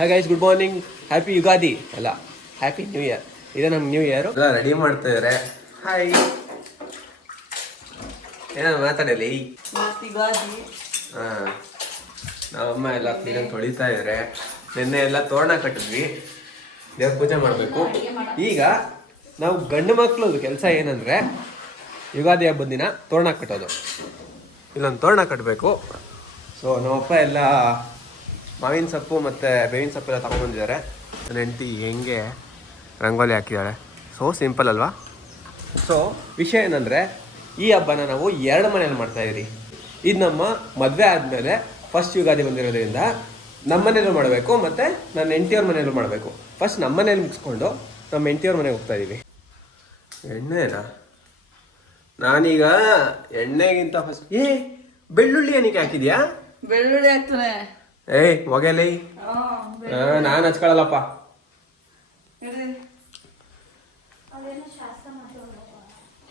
Hi guys, good morning. Happy Ugadi ಅಲ್ಲ, happy new year. ಇದೆ ನಮ್ಮ ನ್ಯೂ ಇಯರ್. ರೆಡಿ ಮಾಡ್ತಾ ಇದ್ದಾರೆ. ಹಾಯ್, ಏನೋ ಮಾತಾಡಲಿ. ಹಾಂ, ನಾವಮ್ಮ ಎಲ್ಲ ಕ್ಲೀನಾಗಿ ತೊಳಿತಾ ಇದ್ದಾರೆ. ನಿನ್ನೆ ಎಲ್ಲ ತೋರಣ ಕಟ್ಟಿದ್ವಿ, ದೇವ್ರ ಪೂಜೆ ಮಾಡಬೇಕು. ಈಗ ನಾವು ಗಂಡು ಮಕ್ಕಳದು ಕೆಲಸ ಏನಂದರೆ, ಯುಗಾದಿ ಹಬ್ಬದ ದಿನ ತೋರಣ ಕಟ್ಟೋದು. ಇಲ್ಲೊಂದು ತೋರಣ ಕಟ್ಟಬೇಕು. ಸೊ ನಮ್ಮಪ್ಪ ಎಲ್ಲ ಮಾವಿನ ಸೊಪ್ಪು ಮತ್ತು ಬೇವಿನ ಸೊಪ್ಪು ಎಲ್ಲ ತೊಗೊಂಡ್ಬಂದಿದ್ದಾರೆ. ನನ್ನ ಹೆಂಡತಿ ಹೆಂಗೆ ರಂಗೋಲಿ ಹಾಕಿದ್ದಾಳೆ. ಸೊ ಸಿಂಪಲ್ ಅಲ್ವಾ? ಸೊ ವಿಷಯ ಏನಂದರೆ, ಈ ಹಬ್ಬನ ನಾವು 2 ಮನೇಲಿ ಮಾಡ್ತಾಯಿದ್ದೀವಿ. ಇದು ನಮ್ಮ ಮದುವೆ ಆದಮೇಲೆ ಫಸ್ಟ್ ಯುಗಾದಿ ಬಂದಿರೋದ್ರಿಂದ ನಮ್ಮ ಮನೇಲೂ ಮಾಡಬೇಕು ಮತ್ತು ನನ್ನ ಹೆಂಡತಿಯವ್ರ ಮನೇಲೂ ಮಾಡಬೇಕು. ಫಸ್ಟ್ ನಮ್ಮ ಮನೇಲಿ ಮುಗಿಸ್ಕೊಂಡು ನಮ್ಮ ಹೆಂಡತಿಯವ್ರ ಮನೆಗೆ ಹೋಗ್ತಾಯಿದ್ದೀವಿ. ಎಣ್ಣೆನಾ? ನಾನೀಗ ಎಣ್ಣೆಗಿಂತ ಫಸ್ಟ್ ಬೆಳ್ಳುಳ್ಳಿ ಏನಕ್ಕೆ ಹಾಕಿದ್ಯಾ? ಬೆಳ್ಳುಳ್ಳಿ ಹಾಕ್ತಾನೆ. ಹೊಗೆಲೈ ನಾನು ಹಚ್ಕೊಳ್ಳಲ್ಲಪ್ಪ.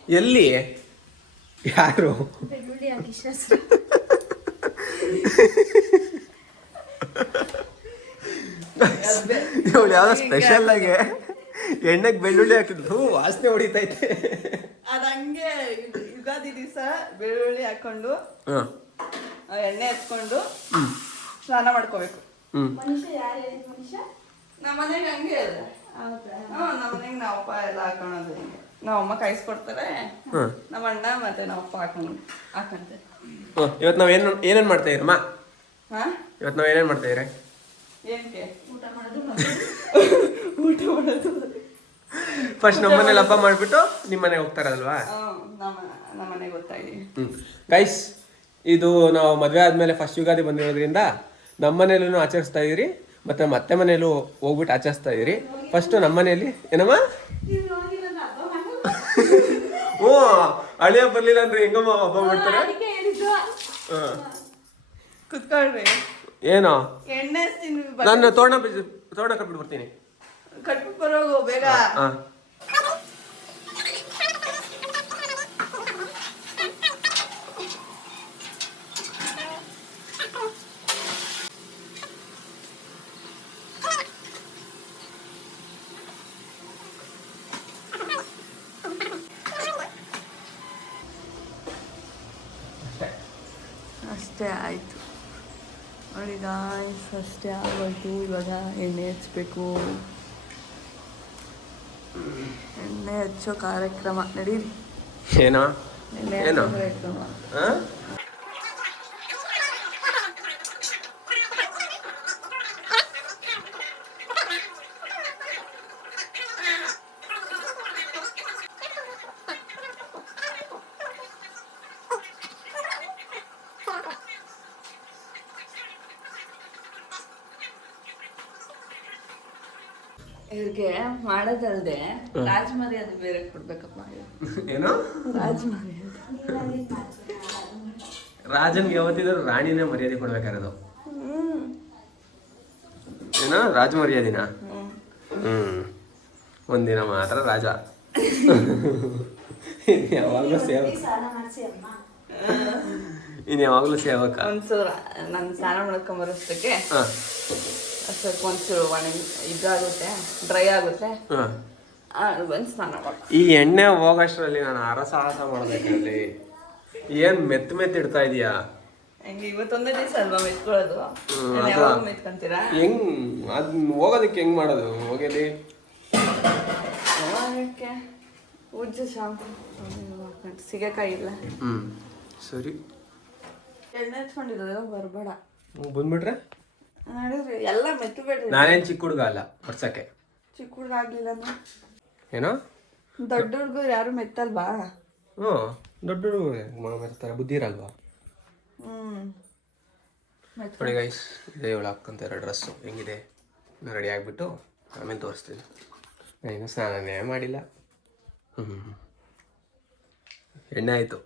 ಎಲ್ಲಿ ಯಾರು ಇವಳು ಯಾವ್ದೋ ಸ್ಪೆಷಲ್ ಆಗಿ ಎಣ್ಣೆಗೆ ಬೆಳ್ಳುಳ್ಳಿ ಹಾಕಿದ್ರು, ವಾಸನೆ ಹೊಡಿತೈತೆ. ಅದಂಗೆ ಯುಗಾದಿ ದಿವಸ ಬೆಳ್ಳುಳ್ಳಿ ಹಾಕೊಂಡು ಎಣ್ಣೆ ಹಚ್ಕೊಂಡು ಸ್ನಾನ ಮಾಡ್ಕೋಬೇಕು. ನಮ್ಮ ಮನೆಗೆ ಹಂಗೆ ಇದೆ. ನಮ್ಮ ಮನೆಗೆ ನಾವಪ್ಪ ಎಲ್ಲ ಹಾಕೊಳೋದು. ನಾವಮ್ಮ ಕಾಯಿಸ್ಕೊಡ್ತಾರೆ, ನಮ್ಮ ಅಣ್ಣ ಮತ್ತೆ ನಾವಪ್ಪ ಹಾಕೊಂತೇವೆ. ಇವತ್ತು ನಾವು ಏನೇನು ಮಾಡ್ತಾ ಇರಮ್ಮ? ಇವತ್ತು ನಾವು ಏನೇನು ಮಾಡ್ತಾ ಇದ್ರೆ? ಏನಕ್ಕೆ ಊಟ ಮಾಡೋದು ಫಸ್ಟ್ ನಮ್ಮ ಮನೇಲಿ ಹಬ್ಬ ಮಾಡಿಬಿಟ್ಟು ನಿಮ್ಮ ಮನೆಗೆ ಹೋಗ್ತಾರಲ್ವಾ? ನಮ್ಮ ಮನೆಗೆ ಹೋಗ್ತಾ ಇದೀವಿ. ಗೈಸ್, ಇದು ನಾವು ಮದುವೆ ಆದಮೇಲೆ ಫಸ್ಟ್ ಯುಗಾದಿ ಬಂದಿರೋದ್ರಿಂದ ನಮ್ಮ ಮನೇಲೂ ಆಚರಿಸ್ತಾ ಇದ್ದೀರಿ ಮತ್ತು ಮತ್ತೆ ಮನೇಲೂ ಹೋಗ್ಬಿಟ್ಟು ಆಚರಿಸ್ತಾ ಇದ್ದೀರಿ. ಫಸ್ಟು ನಮ್ಮ ಮನೆಯಲ್ಲಿ ಏನಮ್ಮ? ಓ, ಅಳಿಯ ಬರಲಿಲ್ಲ ಅಂದ್ರೆ ಹೆಂಗಮ್ಮ ಹಬ್ಬ ಮಾಡ್ತಾರೆ? ಕುತ್ಕೊಳ್ರಿ. ಏನೋ ಎಣ್ಣೆ ನಾನು ತೋರಣ ಕಟ್ಬಿಟ್ಟು ಬರ್ತೀನಿ. ಕಟ್ಬಿಟ್ಟು ಬರೋಗು ಬೇಗ. ಅಷ್ಟೇ ಆಯಿತು ನೋಡಿ ಗಾಯ್ಸ್, ಅಷ್ಟೇ ಆಗೋಯ್ತು. ಇವಾಗ ಎಣ್ಣೆ ಹಚ್ಬೇಕು. ಎಣ್ಣೆ ಹಚ್ಚೋ ಕಾರ್ಯಕ್ರಮ ನಡೀರಿ. ಏನೋ ಎಣ್ಣೆ ಏನೋ ಕಾರ್ಯಕ್ರಮ. ಇವ್ರಿಗೆ ಮಾಡೋದಲ್ದೆ ರಾಜಮರ್ಯಾದೆ ಬೇರೆ ಕೊಡ್ಬೇಕಪ್ಪ. ಏನೋ ರಾಜನ್ಗೆ ಯಾವತ್ತಿದ್ರು ರಾಣಿನೇ ಮರ್ಯಾದೆ ಕೊಡ್ಬೇಕಾರದು. ಏನೋ ರಾಜ ಮರ್ಯಾದಿನ. ಒಂದಿನ ಮಾತ್ರ ರಾಜ, ಯಾವಾಗಲೂ ಸೇವಕ. ಇನ್ನು ಯಾವಾಗಲೂ ಸೇವಕ. ಒಂಚೂರು ನಾನು ಸ್ನಾನ ಮಾಡ್ಕೊಂಬರೋಷ್ಟಕ್ಕೆ ಸ್ವಲ್ಪ ಒಂಚೂರು ಇದಾಗುತ್ತೆ, ಡ್ರೈ ಆಗುತ್ತೆ. ಬಂದು ಸ್ನಾನ ಮಾಡಿ ಈ ಎಣ್ಣೆ ಹೋಗೋಷ್ಟರಲ್ಲಿ ನಾನು ಅರಸಾಹಸ ಮಾಡ್ಬೇಕಲ್ಲಿ. ಏನ್ ಮೆತ್ತಿಡ್ತಾ ಇದೀಯಾ? ಹೆಂಗೆ ಇವತ್ತೊಂದೇ ದಿವಸ ಅಲ್ವಾ ಮೆತ್ಕೊಳ್ಳೋದು? ಯಾವಾಗ ಮೆತ್ಕೊಂತೀರಾ? ಹೆಂಗ್ ಅದ್ ಹೋಗೋದಕ್ಕೆ ಹೆಂಗ್ ಮಾಡೋದು? ಹೋಗಲಿ ಉಜ್ಜು ಶಾಂಪು ಸಿಗಕಾಯಿ ಇಲ್ಲ. ಸರಿ, ಎಣ್ಣೆ ಹಚ್ಕೊಂಡಿರೋದು ಬರಬೇಡ. ಬಂದ್ಬಿಟ್ರೆ ನೋಡಿದ್ರಿ ಎಲ್ಲ ಮೆತ್ತಬೇಡ್ರಿ. ನಾನೇನ್ ಚಿಕ್ಕ ಹುಡುಗ ಅಲ್ಲ ಹೊಡ್ಸಕ್ಕೆ. ಚಿಕ್ಕ ಹುಡುಗ ಆಗ್ಲಿಲ್ಲ ಅಂದ್ರೆ ಏನೋ ದೊಡ್ಡ ಹುಡುಗರು ಯಾರು ಮೆತ್ತಲ್ವಾ? ದೊಡ್ಡ ಹುಡುಗರು ಮೆತ್ತಾರೆ, ಬುದ್ಧಿ ಇರಲ್ವಾ? ನೋಡಿ ಗೈಸ್, ಇದೇ ಇವಳು ಹಾಕ್ಕಂತ ಡ್ರೆಸ್ಸು ಹೆಂಗಿದೆ. ನಾನು ರೆಡಿ ಆಗಿಬಿಟ್ಟು ಆಮೇಲೆ ತೋರಿಸ್ತೀನಿ. ನಾನು ಸ್ನಾನನೇ ಮಾಡಿಲ್ಲ. ಎಣ್ಣೆ ಆಯಿತು.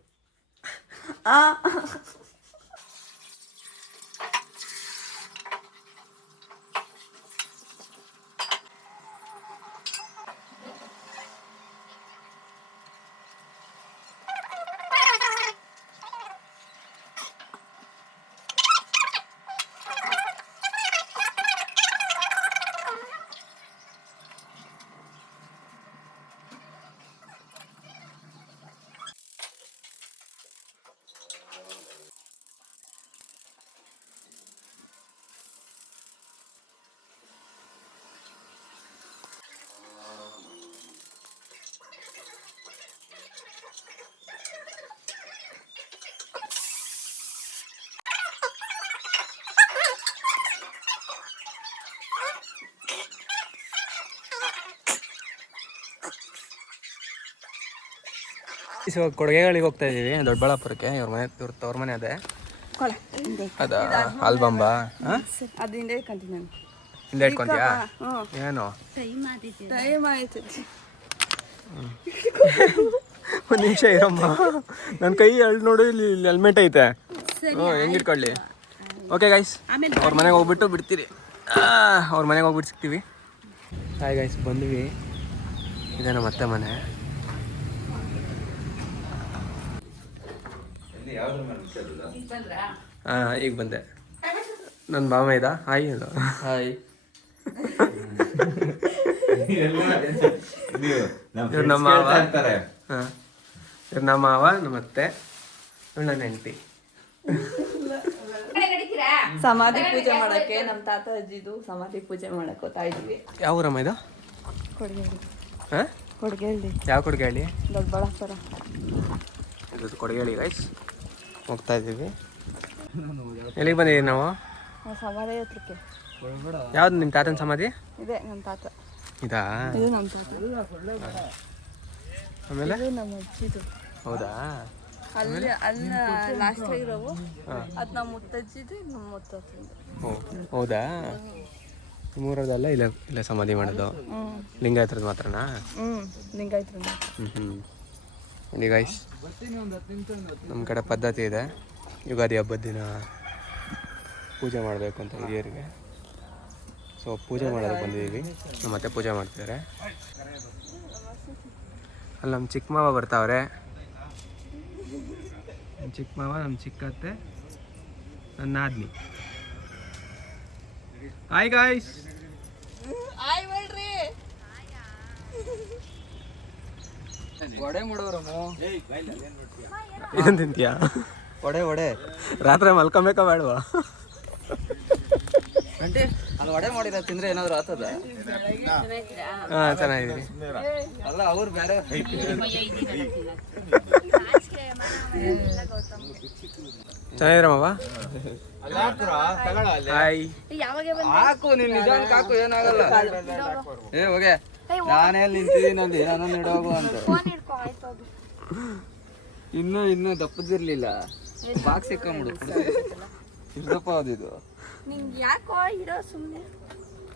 ಸೊ ಕೊಡುಗೆಗಳಿಗೆ ಹೋಗ್ತಾ ಇದ್ದೀವಿ ದೊಡ್ಡಬಳ್ಳಾಪುರಕ್ಕೆ. ಇವ್ರ ತವ್ರ ಮನೆ ಅದೇ ಅದ ಆಲ್ಬಂಬಾ ಅದಿಂದ ಕಂಟಿನ್ಯೂ ಹಿಂದೆ ಇಟ್ಕೊಂತೀಯಾ ಏನು ಟೈಮ್ ಆಯ್ತು. ಒಂದು ನಿಮಿಷ ಇರಮ್ಮ, ನನ್ನ ಕೈ ಎಳ್ದು ನೋಡು, ಇಲ್ಲಿ ಹೆಲ್ಮೆಟ್ ಐತೆ. ಹೆಂಗೆ ಇಟ್ಕೊಳ್ಳಿ. ಓಕೆ ಗೈಸ್, ಅವ್ರ ಮನೆಗೆ ಹೋಗ್ಬಿಟ್ಟು ಬಿಡ್ತೀರಿ. ಅವ್ರ ಮನೆಗೆ ಹೋಗ್ಬಿಟ್ಟು ಸಿಗ್ತೀವಿ. ಹಾಯ್ ಗೈಸ್, ಬಂದ್ವಿ. ಇದೆ ನಮ್ಮ ಅತ್ತೆ ಮನೆ. ಹಾಂ, ಈಗ ಬಂದೆ. ನನ್ನ ಭಾವ ಇದ. ಹಾಯ್ ಅದು ಹಾಯ್. ಇವ್ರು ನಮ್ಮ ಮಾವ. ಹಾಂ, ಇವ್ರು ನಮ್ಮ ಮಾವ, ನಮ್ಮ ಅತ್ತೆ, ಇವ್ರು ನನ್ನ ಹೆಂಡತಿ. ಸಮಾಧಿ ಪೂಜೆ ಮಾಡಕ್ಕೆ ನಮ್ಮ ತಾತ ಅಜ್ಜಿದು ಸಮಾಧಿ ಪೂಜೆ ಮಾಡಕ್ ಹೋಗ್ತಾ ಇದೀವಿ. ಯಾವ ಊರಮ್ಮ ಇದು? ಕೊಡಗೇಳಿ. ಹಾಂ, ಕೊಡಗೇಳಿ. ಯಾವ ಕೊಡಗೇಳಿ? ದೊಡ್ಡಬಳ್ಳಾಪುರ. ಇದು ಕೊಡಗೇಳಿ ಗೈಸ್. ಹೋಗ್ತಾ ಇದ್ದೀವಿ. ಎಲ್ಲಿಗೆ ಬಂದಿದ್ದೀವಿ ನಾವು? ಸಮಾಧಿ ಹತ್ರಕ್ಕೆ. ಯಾವ್ದು ನಿಮ್ಮ ತಾತನ ಸಮಾಧಿ? ಇದೆ ನಮ್ಮ ತಾತ. ಇದಾ? ಇದು ನಮ್ಮ ತಾತ. ಆಮೇಲೆ ಇದು ನಮ್ಮ ಅಜ್ಜಿದು. ಹೌದಾ? ಅಲ್ಲಿ ಅಲ್ಲ ಲಾಸ್ಟ್ ಆಗಿರೋವು. ಅದು ನಮ್ಮ ಮುತ್ತಜ್ಜಿದು, ನಮ್ಮ ಮುತ್ತಜ್ಜಿದು. ಓ ಹೌದಾ? ನಿಮ್ಮೂರದಲ್ಲ ಇಲ್ಲ ಇಲ್ಲ ಸಮಾಧಿ ಮಾಡೋದು? ಲಿಂಗಾಯತ್ರದ ಮಾತ್ರನಾ? ಲಿಂಗಾಯತ್ರ. ಇಲ್ಲಿ ಗೈಸ್, ನಮ್ಮ ಕಡೆ ಪದ್ಧತಿ ಇದೆ, ಯುಗಾದಿ ಹಬ್ಬದ ದಿನ ಪೂಜೆ ಮಾಡಬೇಕು ಅಂತ ಹಿರಿಯರಿಗೆ. ಸೊ ಪೂಜೆ ಮಾಡೋದಕ್ಕೆ ಬಂದಿದ್ದೀವಿ. ನಮ್ಮ ಮತ್ತೆ ಪೂಜೆ ಮಾಡ್ತಿದ್ದಾರೆ. ಅಲ್ಲಿ ನಮ್ಮ ಚಿಕ್ಕ ಮಾವ ಬರ್ತಾವ್ರೆ. ನಮ್ಮ ಚಿಕ್ಕ ಮಾವ, ನಮ್ಮ ಚಿಕ್ಕತ್ತೆ, ನನ್ನ ಆದ್ಮಿ. Hi guys. ಆಯ್ ಮಾಡ್ರಿ. ವಡೆ ಮಾಡೋರಮ್ಮ. ಏನು ತಿಂತೀಯಾ? ವಡೆ ರಾತ್ರಿ ಮಲ್ಕೊಬೇಕಾ ಬೇಡವಾ? ಆಂಟಿ, ಅಲ್ಲಿ ವಡೆ ಮಾಡಿರ ತಿಂದ್ರೆ ಏನಾದ್ರು ಆತದ? ಹಾಂ, ಚೆನ್ನಾಗಿದ್ದೀನಿ. ಅಲ್ಲ ಅವ್ರು ಬೇರೆ. ಚೆನ್ನಾಗಿದ್ದೀರಮ್ಮವ? ಹಾಯ್. ಹಾಕು, ನೀನ್ ನಿಧಾನಕ್ಕೆ ಹಾಕು, ಏನಾಗಲ್ಲ. ಏ ಹೋಗೆ, ನಾನೇ ನಿಂತಿದ್ದೀನಿ ಅಲ್ಲಿ, ನಾನು ಇಡೋಗು ಅಂತ. ಇನ್ನೂ ದಪ್ಪದಿರ್ಲಿಲ್ಲ. ಬಾಕ್ಸ್ ಸಿಕ್ಕಂಬಿಡು. ಇರ್ದಪ್ಪ ಅದಿದು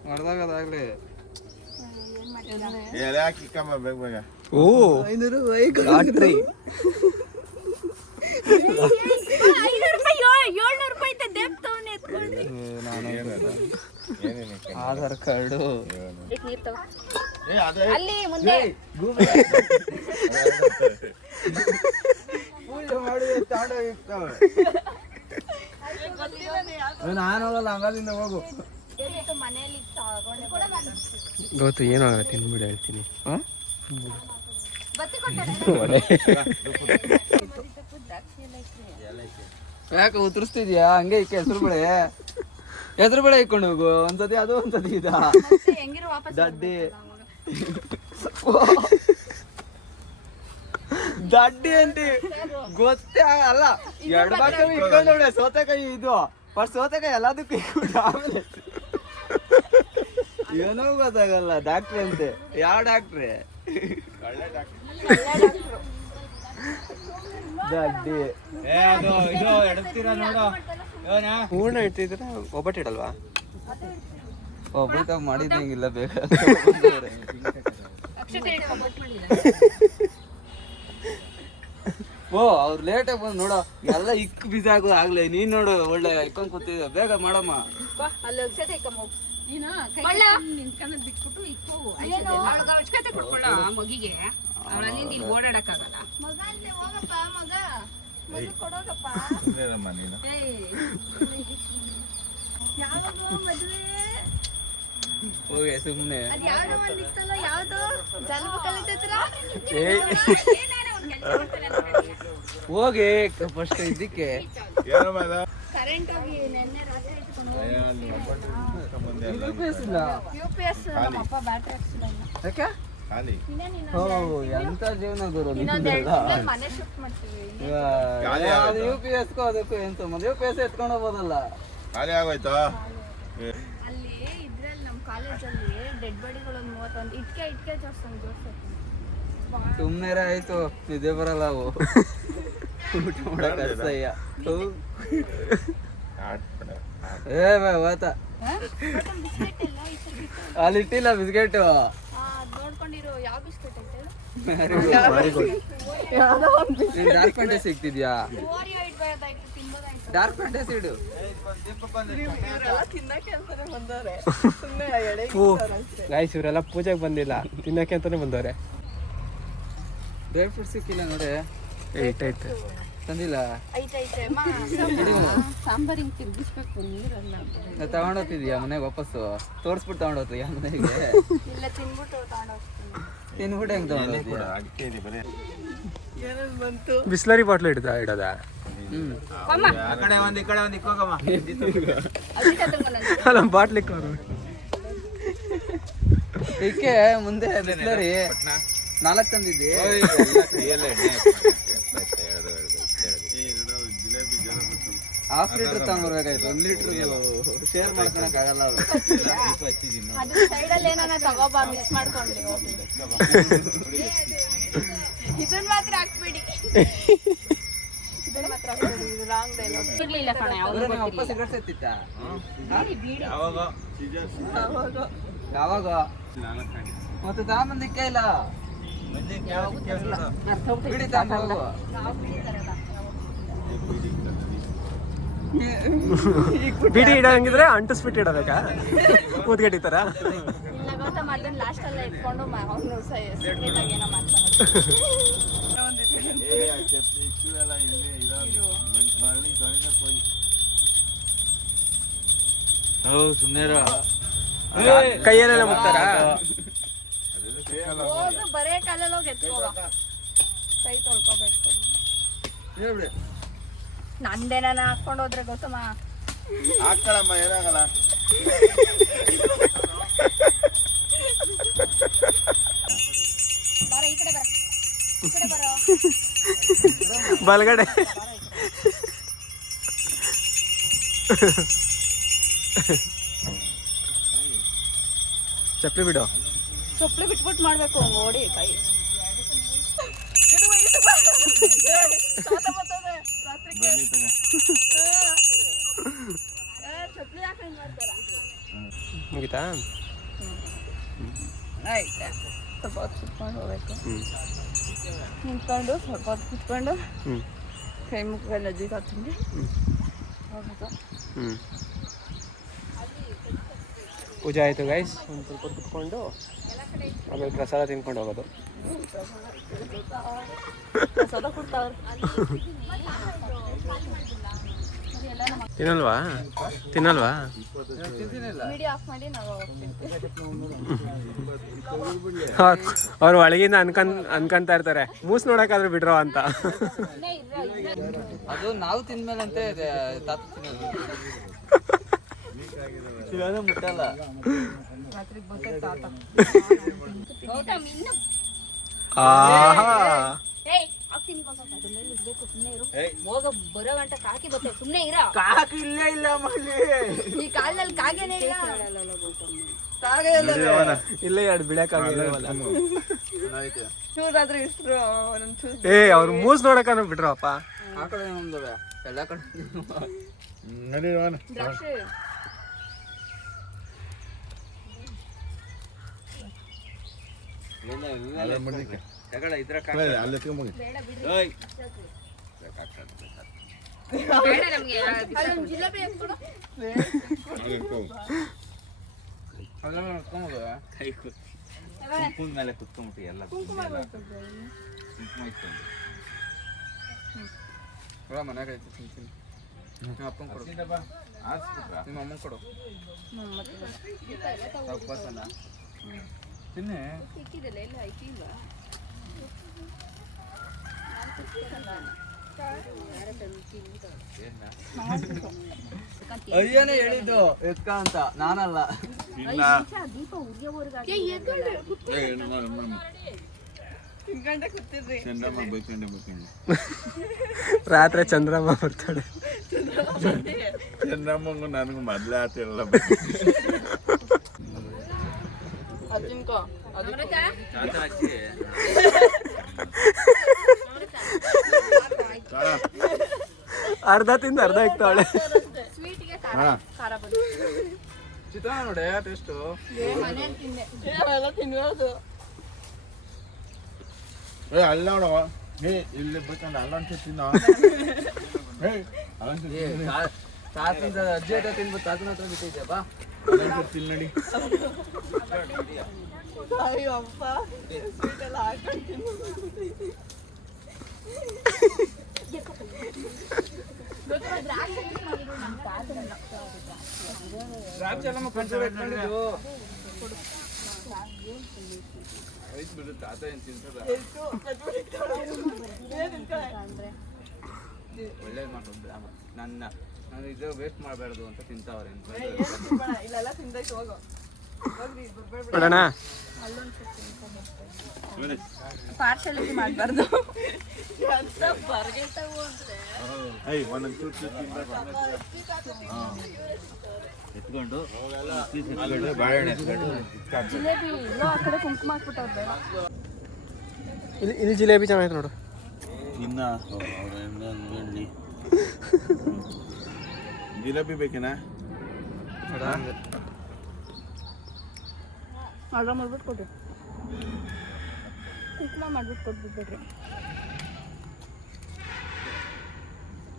ಹೊಡೆದಾಗದಾಗ್ಲಿ. ಓ ಲಾಟ್ರಿ. ಆಧಾರ್ ಕಾರ್ಡು. ನಾನು ಹೋಗಲ್ಲ, ಹಂಗಾದಿಂದ ಹೋಗು. ಗೊತ್ತು, ಏನೂ ಆಗಲ್ಲ, ತಿನ್ಬಿಡಿ ಹೇಳ್ತೀನಿ. ಯಾಕೆ ಉತ್ತರಿಸ್ತಿದ್ಯಾ? ಹಂಗೆ ಇಕ್ಕ ಹೆಸರು ಬೆಳೆ ಇಕ್ಕೊಂಡು ಹೋಗು. ಒಂದ್ಸತಿ ಅದು, ಒಂದ್ಸತಿ ಇದ ದಡ್ಡಿ ದಡ್ಡಿ ಅಂತಿ ಗೊತ್ತೇ ಅಲ್ಲ. ಎರಡು ಬಾಕಿ ಇಟ್ಕೊಂಡವಳೆ ಸೋತೆಕಾಯಿ. ಇದು ಫಸ್ಟ್ ಸೋತೆಕಾಯಿ ಎಲ್ಲದಕ್ಕೂ ಇಟ್ಬಿಟ್ಟು ಆಮೇಲೆ ಏನೋ ಗೊತ್ತಾಗಲ್ಲ. ಡಾಕ್ಟ್ರಿ ಅಂತೆ. ಯಾವ ಡಾಕ್ಟ್ರಿ? ದಡ್ಡಿ. ಹೂರ್ಣ ಇಟ್ಟಿದ್ರೆ ಒಬ್ಬಟ್ಟು ಇಡಲ್ವಾ? ಒಬ್ಬಟ್ಟು ಮಾಡಿದಂಗಿಲ್ಲ, ಬೇಗ. ಓ, ಅವ್ರು ಲೇಟಾಗಿ ಬಂದು ನೋಡೋ, ಎಲ್ಲ ಇಕ್ ಬಿಸಿ ಆಗೋದು ಆಗ್ಲೇ. ನೀನ್ ನೋಡು, ಒಳ್ಳೆ ಇಕ್ಕೊಂಡ್ ಕೂತಿದ್ದ. ಬೇಗ ಮಾಡಮ್ಮ. ಹೋಗಿ ಸುಮ್ನೆ ಹೋಗಿ ಫಸ್ಟ್ ಇದಕ್ಕೆ. ಎಂತ ಜೀವನ ಗುರು UPS ಅದಕ್ಕೂ ಎಂತ UPS ಎತ್ಕೊಂಡು ಹೋಗ್ಬೋದಲ್ಲ. ಅಲ್ಲಿ ಇದ್ರಲ್ಲಿ ನಮ್ಮ ಕಾಲೇಜಲ್ಲಿ ಡೆಡ್ ಬಾಡಿಗಳು 31 ಇಟ್ಕೆ ಜೋಡಿಸ್ತಾರೆ. ಸುಮ್ಮನೆ ಆಯ್ತು ನಿದ್ದೆ ಬರಲ್ಲ ಅವು ಊಟ ಮಾಡಕ್ ಅಸಹ್ಯ. ಏ ಹೋತ ಅಲ್ಲಿ ಇಟ್ಟಿಲ್ಲ ಬಿಸ್ಕೆಟ್. ನೋಡ್ಕೊಂಡಿರೋ ಯಾವ ಬಿಸ್ಕೆಟ್ ಐತೆ ಡಾರ್ಕ್ ಫ್ಯಾಂಟಸಿ ಸಿಗ್ತಿದ್ಯಾ? ಓರಿಯೋ ಇಡ್ಬೋದಾಯ್ತು ತಿನ್ಬೋದಾಯ್ತು. ಡಾರ್ಕ್ ಫ್ಯಾಂಟಸಿ ಇಡು. ಇವರೆಲ್ಲ ತಿನ್ನಕ್ಕೆ ಅಂತಾನೆ ಬಂದವ್ರೆ ಸುಮ್ಮನೆ ಎಡೆ ಗೈಸ್ ಇವರೆಲ್ಲ ಪೂಜೆಗೆ ಬಂದಿಲ್ಲ, ತಿನ್ನಕ್ಕೆ ಅಂತಾನೆ ಬಂದವ್ರೆ. ಡ್ರೈ ಫ್ರೂಟ್ಸ್ ಸಿಕ್ಕಿಲ್ಲ ನೋಡಿ. ಐತೆ ತಂದಿಲ್ಲ. ಐತೈತೆ ಸಾಂಬಾರ್ ಹಿಂಗ್ ತಿರ್ಗಿಸ್ಬೇಕು ನೀರನ್ನ. ತಗೊಂಡೋಗ್ತಿದ್ಯಾ ಮನೆಗೆ ವಾಪಸ್ಸು? ತೋರ್ಸ್ಬಿಟ್ಟು ತಗೊಂಡೋಗ್ತೀಯ ಮನೆಗೆ? ಇಲ್ಲ ತಿನ್ಬಿಟ್ಟು ತಗೊಂಡೋಗ್ತೀನಿ. ತಿನ್ಬಿಟ್ಟು ಹೆಂಗ್ ತಗೊಂಡೋಗ್ತೀಯ? ಏನೇನ್ ಬಂತು ಬಿಸ್ಲರಿ ಬಾಟ್ಲ್ ಇಡೋದ? ಅಲ್ಲ ಬಾಟ್ಲಿ ಇದಕ್ಕೆ ಮುಂದೆ ಬಿಸ್ಲರಿ 4 ತಂದಿದ್ದಿ. ಹಾಫ್ ಲೀಟರ್ ತಗೊಂಡ್ಬರ್ಬೇಕಾಯ್ತು. 1 ಲೀಟರ್ ಶೇರ್ ಮಾಡ್ಕೊಳಕ್ ಆಗಲ್ಲ ಅದು. ಅದು ಸೈಡಲ್ಲಿ ಏನಾನ ತಗೋಬಾ ಮಿಕ್ಸ್ ಮಾಡ್ಕೊಂಡ್ಲಿ ಹೋಗ್ಲಿ. ಇದನ್ನ ಮಾತ್ರ ಹಾಕ್ಬೇಡಿ. ಇದನ್ನ ಮಾತ್ರ ಹಾಕ್ಬೇಡಿ. ಇದು ರಾಂಗ್ ಡೈಲಾಗ್. ಇರ್ಲಿಲ್ಲ ಕಣ ಯಾವುದು ನಿಮ್ಮ ಅಪ್ಪ ಸಿಗರೇಟ್ ಸೇರ್ತಿತ್ತ? ಯಾವಾಗ? ಮತ್ತೆ ತಗೊಂಬಂದಿಕ್ಕೆ ಇಲ್ಲ. ಬಿಡಿ ತಗೊಂಡು ಬಿಡಿ ಇಡಂಗಿದ್ರೆ ಅಂಟಿಸ್ಬಿಟ್ಟು ಇಡಬೇಕಾ? ಊದ್ಗಡ್ಡಿ ತರ? ಇಲ್ಲ ಗೊತ್ತಾ ಅದನ್ನ ಲಾಸ್ಟ್ ಅಲ್ಲ ಇಟ್ಕೊಂಡು ಅವನು ಸೀಕ್ರೆಟ್ ಆಗಿ ಏನೋ ಮಾಡ್ತಾನೆ. ಕೈಯಲ್ಲೆಲ್ಲ ಮುಟ್ತಾರ? ಹೋಗಿ ಬರೇ ಕಾಲಲ್ಲಿ ಹೋಗಿ ಎತ್ಕೋಗ. ಕೈ ತೊಳ್ಕೊಬೇಕು. ನಂದೇ ನಾನು ಹಾಕೊಂಡು ಹೋದ್ರೆ ಗೊತ್ತಮ್ಮ. ಹಾಕ್ತಾಳಮ್ಮ, ಏನಾಗಲ್ಲ. ಬರ ಈ ಕಡೆ ಬರ, ಈ ಕಡೆ ಬರೋ. ಬಲಗಡೆ ಚಪ್ಪಲಿ ಬಿಡು. ಚಪ್ಪಲಿ ಬಿಟ್ಬಿಟ್ಟು ಮಾಡ್ಬೇಕು ಓಡಿ ಕೈ. ಚಪ್ಪಲಿ ಹಾಕೊಂಡು ಮಾಡ್ತಾರ. ಮುಗಿತಾ? ಆಯ್ತಾ ಸ್ವಲ್ಪ ಹೊತ್ತು ಕುತ್ಕೊಂಡು ಹೋಗ್ಬೇಕು. ನಿಂತ್ಕೊಂಡು ಸ್ವಲ್ಪ ಹೊತ್ತು ಕುತ್ಕೊಂಡು ಕೈ ಮುಖಗೆಲ್ಲ ಜೀತ ಹತ್ಕೊಂಡು ಹೋಗ್ಬೇಕು. ಪೂಜೆ ಆಯಿತು ಗೈಸ್. ಒಂದು ಸ್ವಲ್ಪ ಕುತ್ಕೊಂಡು ಆಮೇಲೆ ಪ್ರಸಾದ ತಿನ್ಕೊಂಡು ಹೋಗೋದು. ಪ್ರಸಾದ ಕೊಡ್ತಾವ್ರೆ. ತಿನ್ನಲ್ವಾ? ವಿಡಿಯೋ ಆಫ್ ಮಾಡಿ ನಾವು ಹೋಗ್ತೀವಿ. ಅವ್ರು ಒಳಗಿಂದ ಅನ್ಕೊಂತಾ ಇರ್ತಾರೆ ಮೂಸ್ ನೋಡಕ್ಕಾದ್ರೂ ಬಿಡ್ರೋ ಅಂತ. ಅದು ನಾವು ತಿಂದ್ಮೇಲಂತೆ ತಾತ ತಿನ್ನೋದು ಮುಟ್ಟಲ್ಲ. ಗೌತಮ್ ಇನ್ನು ಹೋಗ ಬರೋ ಗಂಟ ಕಾಕಿ ಬರ್ತೇವೆ. ಸುಮ್ನೆ ಇರ. ಕಾಕಿ ಇಲ್ಲ ಮಲ್ಲಿ. ಈ ಕಾಲದಲ್ಲಿ ಕಾಗೇನೆ ಇಲ್ಲ. ಇಲ್ಲೇ ಎರಡು ಬಿಡಕ್ಕಾಗಲ್ಲ. ಚೂರಾದ್ರೂ ಇಷ್ಟರು ಒಂದೊಂದು ಚೂರು. ಅವ್ರು ಮೂಸ್ ನೋಡಕ್ಕಾದ್ರೂ ಬಿಡ್ರಪ್ಪ. ಆ ಕಡೆ ನಮ್ದವೆ ಎಲ್ಲ ಕಡೆ. ದ್ರಾಕ್ಷಿ ಇದ್ರ ಅಲ್ಲೇ ತಗೊಂಬೋಗಿ. ಬೇಡ ಬಿಡಿ. ಬೇಡ ನಮ್ಗೆ. ಅಲ್ಲೊಂದು ಜಿಲೇಬಿ ಹಾಕ್ಕೊಡು. ಕುಂಕುಮದ ಮೇಲೆ ಕುತ್ಕೊಂಡ್ಬಿಟ್ಟು ಎಲ್ಲ ಕುಂಕುಮ ಬರ್ತದೆ. ಮನ್ಯಾಗ ಐತಿ ತಿಂತೀನಿ. ನಿಮ್ಮ ಅಪ್ಪನ ಕೊಡು, ನಿಮ್ಮ ಅಮ್ಮನ ಕೊಡು. ಉಪವಾಸನ ತಿನ್ನಿ. ಇಕ್ಕಿದಲ್ಲ ಎಲ್ಲ ಇಕ್ಕಿಲ್ಲ. ಅಯ್ಯನೇ ಹೇಳಿದ್ದು ಎತ್ಕ ಅಂತ, ನಾನಲ್ಲ. ದೀಪ ಉರಿಯೋವರೆಗೆ ತಿನ್ಕೊಂಡೆ ಕೂತಿದ್ರಿ. ಚಂದ್ರಮ್ಮ ಬೈಕೊಂಡೆ ರಾತ್ರಿ ಚಂದ್ರಮ್ಮ ಬರ್ತಾಳೆ. ಚಂದ್ರಮ್ಮಂಗು ನನಗೂ ಮೊದ್ಲೇ ಆಟ ಇಲ್ಲ. ಅದು ತಿನ್ಕೋ. ಅದು ಅರ್ಧ ತಿಂದು ಅರ್ಧ ಇಕ್ತಾವಳೆ. ಸ್ವೀಟ್ಗೆ ಹಾ. ಖಾರ ಬಂದು ಚಿತ್ರಾನ್ನ ನೋಡಿ ಟೇಸ್ಟು. ಮನೇಲಿ ತಿಂದೆ. ಅವೆಲ್ಲ ತಿನ್ಬೋದು. ಏ ಅಲ್ಲ ನೋಡವ ಏ ಇಲ್ಲಿ ಬೇಕಂದ್ರೆ ಅಲ್ಲ ಅಂತ ತಿನ್ನ ಏ ಅಲ್ಲ ಅಂತ ತಾತನ ಅಜ್ಜಿ ಹತ್ರ ತಿನ್ಬಿಟ್ಟು ತಾತನ ಹತ್ರ ಬಿಟ್ಟಿದ್ದೆ ಬಾ. ತಿನ್ನಡಿ. ಅಯ್ಯೋ ಅಪ್ಪ ಸ್ವೀಟ್ ಎಲ್ಲ ಹಾಕೊಂಡು ತಿನ್ಬೋದು. ದ್ರಾಕ್ಷಿ ಎಲ್ಲ ಕನ್ಸರ್ ಇಟ್ಕೊಂಡಿದ್ದು. ಐತ್ ಬಿಡು ತಾತ ಏನ್ ತಿಂತದ. ಒಳ್ಳೇದು ಮಾಡ್ಬೋದು. ನಾನು ಇದು ವೇಸ್ಟ್ ಮಾಡಬಾರ್ದು ಅಂತ ತಿಂತಾವ್ರೆ. ಇಲ್ಲೆಲ್ಲ ತಿಂದೈತೆ ಹೋಗು. ನೋಡೋಣ. ಪಾರ್ಶಾಲಿಟಿ ಮಾಡಬಾರ್ದು ಅಂತ ಬರ್ಗೆಟ್ಟವು ಅಂದ್ರೆ ಏಯ್ ಒಂದೊಂದು ಚೂರು ಎತ್ಕೊಂಡು ಬಾಳೆಹಣ್ಣು ಎತ್ಕೊಂಡು ಜಿಲೇಬಿ ಎಲ್ಲೋ ಆ ಕಡೆ ಕುಂಕುಮ ಹಾಕ್ಬಿಟ್ಟವ್ರೆ. ಇಲ್ಲಿ ಜಿಲೇಬಿ ಚೆನ್ನಾಗಿತ್ತು ನೋಡು. ಇನ್ನ ಜಿಲೇಬಿ ಬೇಕೇನಾ? ಆರ್ಡರ್ ಮಾಡ್ಬಿಟ್ಟು ಕೊಡ್ರಿ. ಕುಂಕುಮ ಮಾಡ್ಬಿಟ್ಟು ಕೊಟ್ಬಿಟ್ಬಿಡ್ರಿ.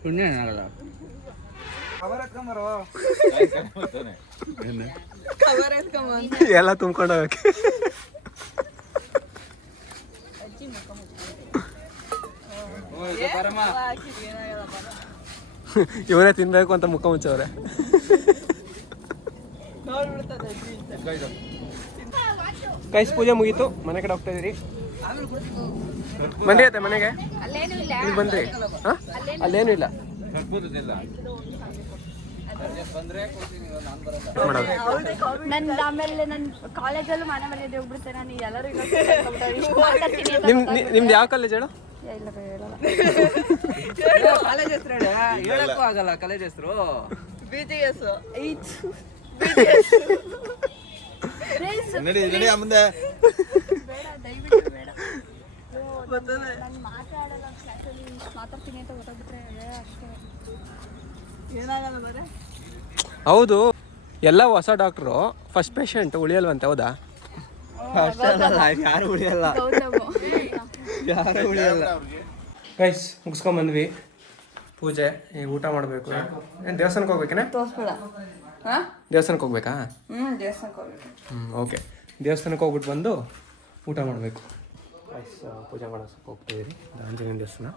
ಪುಣ್ಯ ಏನಾಗಲ್ಲ. ಕವರ್ ಹಾಕೊಂಬರೋ. ಕವರ್ ಎತ್ಕೊಂಬಂದು ಎಲ್ಲ ತುಂಬ್ಕೊಂಡು ಹೋಗಕ್ಕೆ. ಬರಮ್ಮ. ಹಾಕಿದ್ವಿ ಏನಾಗಲ್ಲ ಬರ. ಇವರೇ ತಿನ್ಬೇಕು ಅಂತ ಮುಖ ಮುಚ್ಚವ್ರೆ. ನೋಡ್ಬಿಡ್ತದೆ ಅಜ್ಜಿ ಅಂತ. ಕೈಸ್ ಪೂಜೆ ಮುಗೀತು, ಮನೆ ಕಡೆ ಹೋಗ್ತಾ ಇದೀರಿ. ಬಂದ್ರಿ ಅತ್ತೆ ಮನೆಗೆ? ಅಲ್ಲೇನು ಇಲ್ಲ. ಇಲ್ಲಿ ಬಂದ್ರಿ? ಹಾ? ಅಲ್ಲೇನು ಇಲ್ಲ. ಬಂದ್ರೆ ಕೊಡ್ತೀನಿ, ನಾನು ಬರಲ್ಲ. ಮಾಡೋದು. ನನ್ನ ಆಮೇಲೆ ನನ್ನ ಕಾಲೇಜಲ್ಲೂ ಮನೆ ಮರ್ಯಾದೆ ಹೋಗ್ಬಿಡುತ್ತೆ. ನಾನು ಎಲ್ಲರೂ ನಿಮ್ದು ಯಾವ ಕಾಲೇಜ್ ಹೇಳು? ಕಾಲೇಜ್ ಹೆಸರು ಹೇಳಕ್ಕೂ ಆಗಲ್ಲ. ಕಾಲೇಜ್ ಹೆಸರು BTS. ನಡಿ ನಡಿ ಮುಂದೆ. ಬೇಡ, ದಯವಿಟ್ಟು ಬೇಡ. ಬರ್ತದೆ. ನಾನು ಮಾತಾಡಲ್ಲ ಕ್ಲಾಸಲ್ಲಿ, ಮಾತಾಡ್ತೀನಿ ಅಂತ ಗೊತ್ತಾಗ್ಬಿಟ್ರೆ ಅಷ್ಟೇ. ಏನಾಗಲ್ಲ ಬರೇ. ಹೌದು, ಎಲ್ಲ ಹೊಸ ಡಾಕ್ಟ್ರು ಫಸ್ಟ್ ಪೇಷಂಟ್ ಉಳಿಯಲ್ವಂತೆ, ಹೌದಾ? ಯಾರು ಉಳಿಯಲ್ಲ, ಗೌತಮು. ಯಾರು ಉಳಿಯಲ್ಲ. ಗೈಸ್ ಮುಗಿಸ್ಕೊಂಬಂದ್ವಿ ಪೂಜೆ. ಈಗ ಊಟ ಮಾಡಬೇಕು. ಏನು ದೇವಸ್ಥಾನಕ್ಕೆ ಹೋಗ್ಬೇಕೇನೆ? ತೋರಿಸ್ಬೇಡ. ಹಾಂ ದೇವಸ್ಥಾನಕ್ಕೆ ಹೋಗ್ಬೇಕಾ? ದೇವಸ್ಥಾನಕ್ಕೆ ಹೋಗ್ಬೇಕು. ಓಕೆ. ದೇವಸ್ಥಾನಕ್ಕೆ ಹೋಗ್ಬಿಟ್ಟು ಬಂದು ಊಟ ಮಾಡಬೇಕು. ಗೈಸ್ ಪೂಜೆ ಮಾಡೋಕ್ಕೆ ಹೋಗ್ತಾಯಿದ್ದೀರಿ. ಆಂಜನೇಯ ದೇವಸ್ಥಾನ.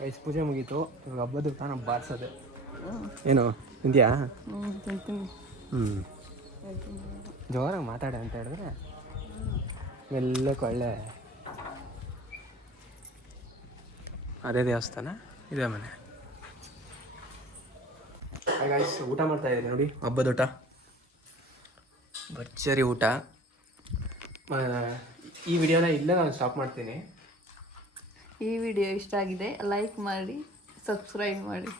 ಗೈಸ್ ಪೂಜೆ ಮುಗೀತು. ಇವಾಗ ಹಬ್ಬದ ಊಟ ನಮ್ಮ ಬಾರಿಸೋದೆ. ಏನು ತಿಂದ್ಯಾ? ತಿಂತೀನಿ. ಜೋರಾಗಿ ಮಾತಾಡ ಅಂತ ಹೇಳಿದ್ರೆ ಮೆಲ್ಲಕ್ಕೆ ಒಳ್ಳೆ. ಅದೇ ದೇವಸ್ಥಾನ, ಇದೇ ಮನೆ. ಗೈಸ್ ಊಟ ಮಾಡ್ತಾ ಇದ್ದೀನಿ ನೋಡಿ, ಹಬ್ಬದ ಊಟ. ಭರ್ಜರಿ ಊಟ. ಈ ವಿಡಿಯೋನ ಇಲ್ಲೇ ನಾನು ಸ್ಟಾಪ್ ಮಾಡ್ತೀನಿ. ಈ ವಿಡಿಯೋ ಇಷ್ಟ ಆಗಿದೆ, ಲೈಕ್ ಮಾಡಿ, ಸಬ್ಸ್ಕ್ರೈಬ್ ಮಾಡಿ.